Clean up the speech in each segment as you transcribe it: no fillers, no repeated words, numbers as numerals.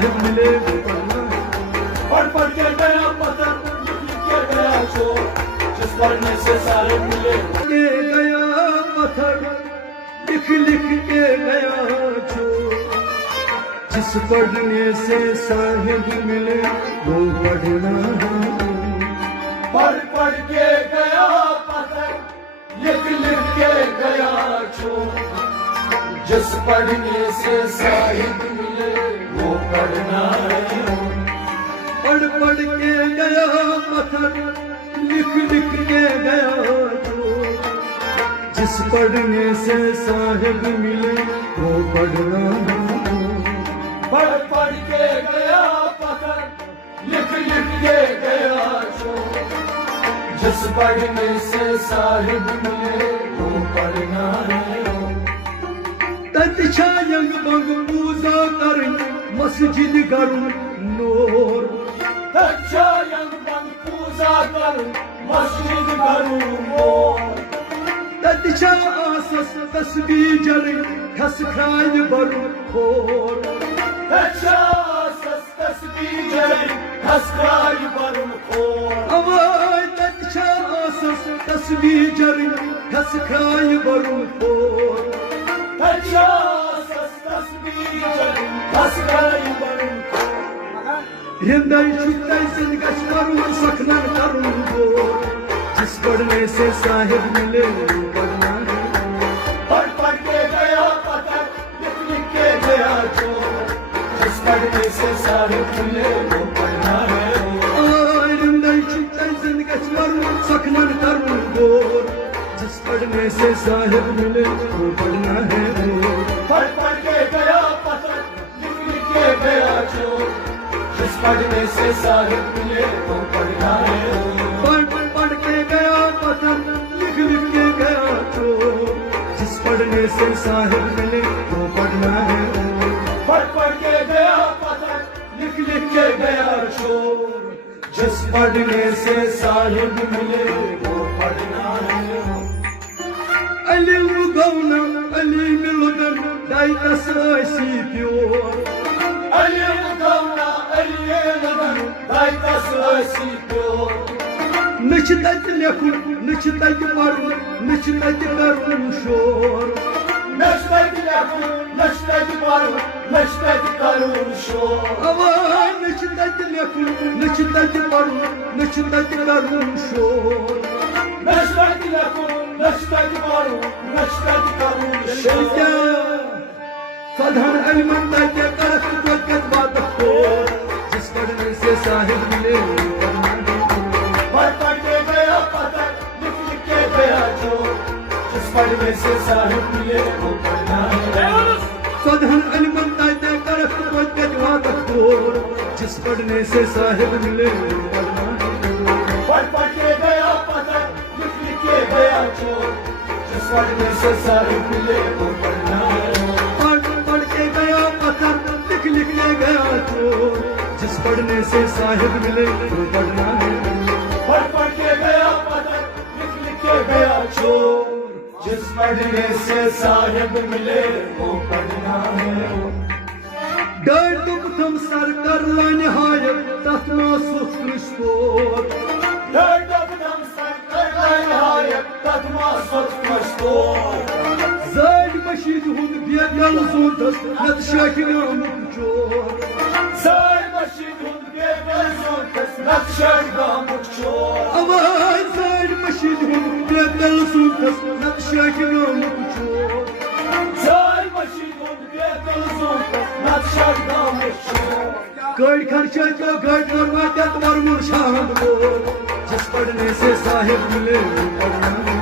صاحب ملے وہ پڑھنا ہے۔ پڑھ پڑھ کے گیا پتھر لکھ لکھ کے گیا چور جس پڑھنے سے صاحب ملے کے گیا پتھر لکھ لکھ کے گیا چور جس پڑھنے سے صاحب ملے وہ پڑھنا ہے۔ پڑھ پڑھ کے گیا پتھر لکھ لکھ کے گیا چور جس پڑھنے سے صاحب ملے وہ پڑھنا ہے۔ پڑھ پڑھ کے گیا پتھر لکھ لکھ کے گیا چور جس پڑھنے سے صاحب ملے وہ پڑھنا ہے۔ پڑھ پڑھ کے گیا پتھر لکھ لکھ کے گیا چور جس پڑھنے سے صاحب ملے وہ پڑھنا ہے۔ تت ینگ بنگ پوزا کرن مسجد کرن نور اچھا ینگ بنگ پوزا کر مسجد کروں مور تت آسس تسبیح جرن کھس کھائن برن کھور اچھا سس تسبیح جرن ہسکرائی برن کھور اوائے تت آسس تسبیح جرن کھس کھائن برن کھور اچھا سس تسبیح جرن ہسکرائی برن کھور رندائی چھٹائی سن گش کرن سکھنن کرن گور جس پڑھنے سے صاحب ملے وہ پڑھنا ہے۔ پڑھ پڑھ کے گیا پتھر لکھ لکھ کے گیا چور جس پڑھنے سے صاحب ملے وہ پڑھنا ہے۔ آئے رندائی چھٹائی سن گش کرن سکھنن کرن گور جس پڑھنے سے صاحب ملے وہ پڑھنا ہے۔ پڑھ پڑھ کے گیا پتھر لکھ لکھ کے گیا چور جس پڑھنے سے صاحب ملے وہ پڑھنا ہے۔ پڑھ پڑھ کے گیا پتھر لکھ لکھ کے گیا چور جس پڑھنے سے صاحب ملے وہ پڑھنا ہے۔ پڑھ پڑھ کے گیا پتھر لکھ لکھ کے گیا چور جس پڑھنے سے صاحب ملے وہ پڑھنا ہے۔ علم گونا علم لدن دائی تساسی پیور علم گونا علم لدن دائی تساسی پیور نچ تت لیکھن نچ تت پڑھن نچ تت کرن شور نچ تت لیکھن نچ تت پڑھن نچ تت کرن شور اوائے نچ تت لیکھن نچ تت پڑھن نچ تت کرن شور نچ تت لیکھن نچ تت پڑھن نچ تت کرن شور فدھن علم تت کرت توکت بات خور جس پڑھنے سے صاحب ملے وہ پڑھنا ہے۔ پڑھ پڑھ کے گیا پتھر لکھ لکھ کے گیا چور جس پڑھنے سے صاحب ملے وہ پڑھنا ہے۔ فدھن علم تت کرت توکت بات خور جس پڑھنے سے صاحب ملے وہ پڑھنا ہے۔ پڑھ پڑھ کے گیا پتھر لکھ لکھ کے گیا چور جس پڑھنے سے صاحب ملے وہ پڑھنا ہے۔ پڑھ پڑھ کے گیا پتھر لکھ لکھ کے گیا چور جس پڑھنے سے صاحب ملے وہ پڑھنا ہے۔ پڑھ پڑھ کے گیا پتھر لکھ لکھ کے گیا چور جس پڑھنے سے صاحب ملے وہ پڑھنا ہے۔ ڈر تم تم سر کر لنہایت تت ماسوس کرشتور ڈر ڈب ڈم سر کر نہایت تت ماسوس کرشتور زائد مشید ہند بیدل زونتس نت شاکر آمد چور زائد مشید ہند بیدل زونتس نت شاکر آمد چور اوائے زائد مشید ہند بیدل زونتس نت شاکر آمد چور زائد مشید ہند بیدل زونتس نت شاکر آمد چور گاڑ خرچہ جو گاڑ نرما تت ورمن شاہد بول جس پڑھنے سے صاحب ملے وہ پڑھنا ہے۔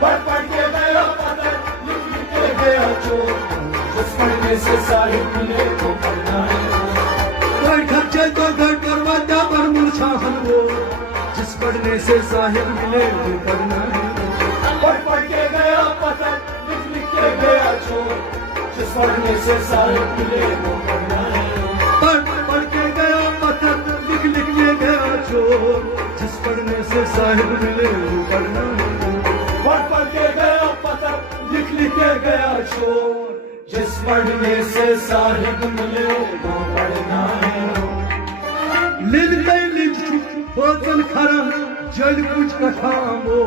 پڑھ پڑھ کے گیا پتھر لکھ لکھ کے گیا چور جس پڑھنے سے صاحب ملے وہ پڑھنا ہے۔ گاڑ خرچہ جو گاڑ نرما تت ورمن شاہد بول جس پڑھنے سے صاحب ملے وہ پڑھنا ہے۔ پڑھ پڑھ کے گیا پتھر لکھ لکھ کے گیا چور جس پڑھنے سے صاحب ملے وہ پڑھنا ہے۔ پڑھ پڑھ کے گیا پتھر لکھ لکھ کے گیا چور جس پڑھنے سے صاحب ملے وہ پڑھنا ہے۔ پڑھ پڑھ کے گیا پتھر لکھ لکھ کے گیا چور जिस पढ़ने से साहिब मिले वो पढ़ना है लिल लिज बोतल खरन जल कुछ कथामो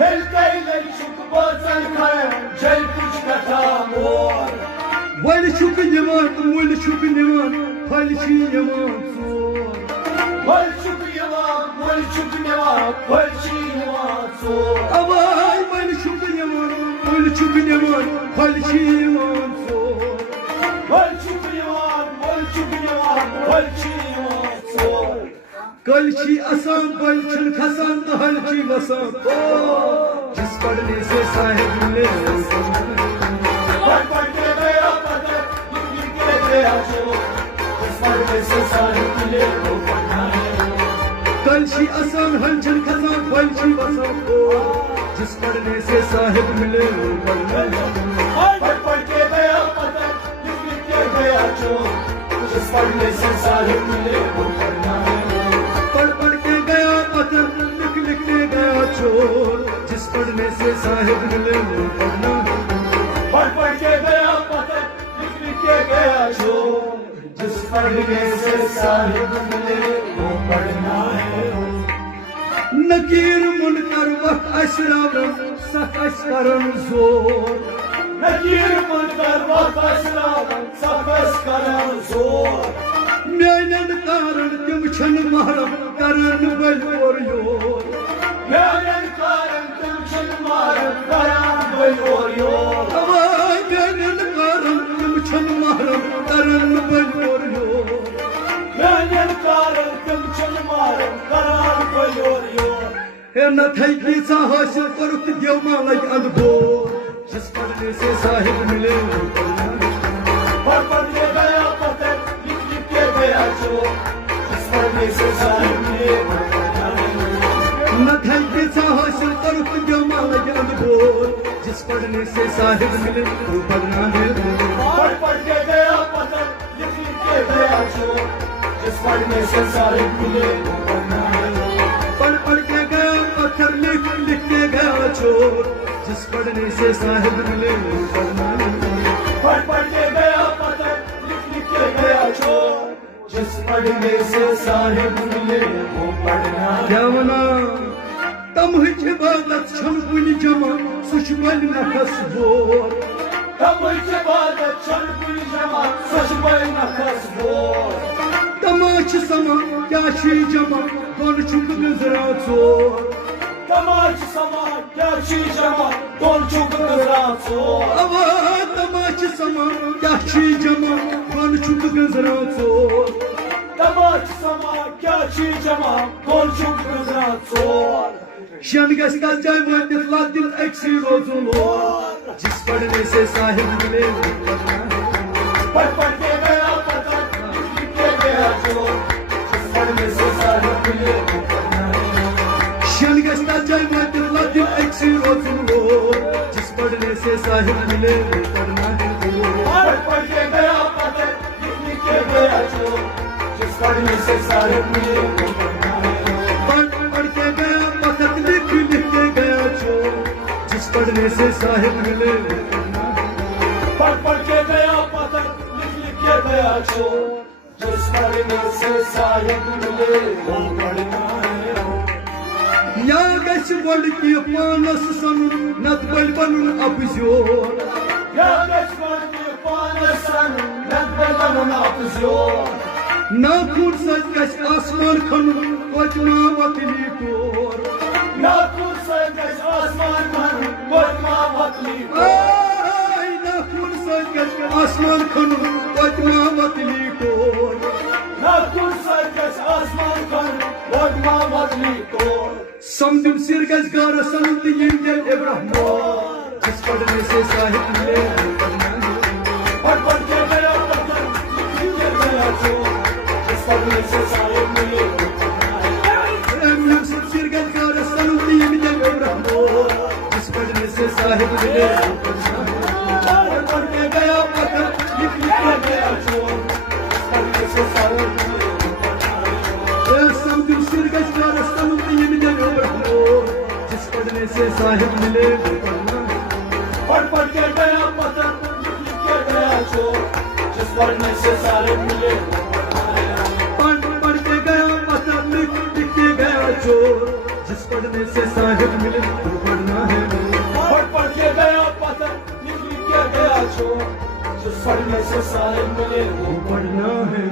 मिलते लुक बोतल खाए जल कुछ कथा मोर वल शुक निमान मुल शुक निमान फलशी निमान सोर वल चुक नवा फलची नवा सो अवाय वल शुक निमान मुल शुक निमान फलशी निमान सोर वल चुक नवा फलची नवा सो कलशी आसान बलचन खसान तो हलची वसान जिस पढ़ने से साहिब मिले पढ़ के गया पता लिख के गया जो जिस पढ़ने से साहिब मिले वो पढ़ना है कलशी आसान हलचन खसान बलची वसान जिस पढ़ने से साहिब मिले वो पढ़ना है पढ़ के गया पता लिख के गया जो जिस पढ़ने से साहिब मिले वो पढ़ना है पढ़ पढ़ के गया पत्थर लिख लिख के गया चोर जिस पढ़ने से साहिब मिले वो पढ़ना पढ़ के गया पता लिख के गया जो जिस पढ़ने से साहिब मिले वो पढ़ना है नकीर मुनकर वक्त अशरावन सख अशकरन जोर नकीर मुनकर वापस सफस करन जोर मेनन कारण तिम छन महरम करन बल और योर मेरन कारण तुम छन मार करान बल और योर अवाय मेनन कारण तिम छन महरम करन बल और योर मेरन कारण तुम छन मार करान बल और योर हे न थई कीसा हासिल करुक देव मालक अनबोर जिस पढ़ने से साहिब मिले वो पढ़ना पढ़ के गया पता लिख के गया जो जिस पढ़ने से साहिब मिले वो पढ़ना है न थई कीसा हासिल करुक देव मालक अनबोर जिस पढ़ने से साहिब मिले वो पढ़ना है पढ़ के गया पता लिख के गया जो जिस पढ़ने से साहिब मिले वो पढ़ना है पढ़ पढ़ के गया पत्थर लिख लिख के गया चोर जिस पढ़ने से साहिब मिले वो पढ़ना है पढ़ के गया पता लिख के गया जो जिस पढ़ने से साहिब मिले वो पढ़ना है क्या वना तम हिच इबादत छन कुनि जमा सुच बल नफस बोर तब के बाद चल कुल जमा सच बल नफस बोर तमाच समा क्या छी जमा दोन छुक गुजरा चोर तमाच समा क्या चीज जमा दोन चुक गुजरा चोर अवा तमाच समा क्या छी जमा दोन छुक गुजरा चोर तमाच समा क्या चीज जमा दोन चुक गुजरा चोर शन गस का जाय वतित लादिल एक्सी रोजुल जिस पढ़ने से साहिब मिले वो पढ़ना है पढ़ के गया पता लिख के गया जो जिस पढ़ने से साहिब मिले वो पढ़ना है शन गस का जाय वतित लादिल एक्सी रोजुल जिस पढ़ने से साहिब मिले वो पढ़ना है पढ़ के गया पता लिख के गया जो जिस पढ़ने से साहिब मिले वो पढ़ना है पढ़ पढ़ के गया पत्थर लिख लिख के गया चोर जिस पढ़ने से साहिब मिले वो पढ़ना है पढ़ के गया पता लिख के गया जो जिस पढ़ने से साहिब मिले वो पढ़ना है या गस वड की पानस सन नत बल बनुन अपजोर या गस वड की पानस सन नत बल बनुन अपजोर नाखून सज गस आसमान खन वजना वतली तोर नाखून सज गस आसमान खन वजना वतली आय नाखून सज गस आसमान खन वजना वतली तोर नाखून सज गस आसमान खन वजना वतली तोर समदिम सिर गस गार संत यिंदे इब्राहिम जिस पढ़ने से साहिब मिले वो पढ़ना है पढ़ के गया पता लिख के गया जो जिस पढ़ने से साहिब मिले वो पढ़ना है समदिम सिर गस गार संत यिंदे इब्राहिम जिस पढ़ने से साहिब मिले वो पढ़ना है पढ़ के गया पता लिख के गया जो जिस पढ़ने से साहिब मिले वो पढ़ना है समदिम सिर गस गार संत यिंदे इब्राहिम जिस पढ़ने से साहिब मिले वो पढ़ना है पढ़ के गया पता लिख पढ़ने से साहिब मिले पढ़ पढ़ के गया पता, लिख लिख के गया चोर, जिस पढ़ने से साहिब मिले वो पढ़ना है पढ़ पढ़ के गया पता, लिख लिख के गया चोर, जिस पढ़ने से साहिब मिले वो पढ़ना है।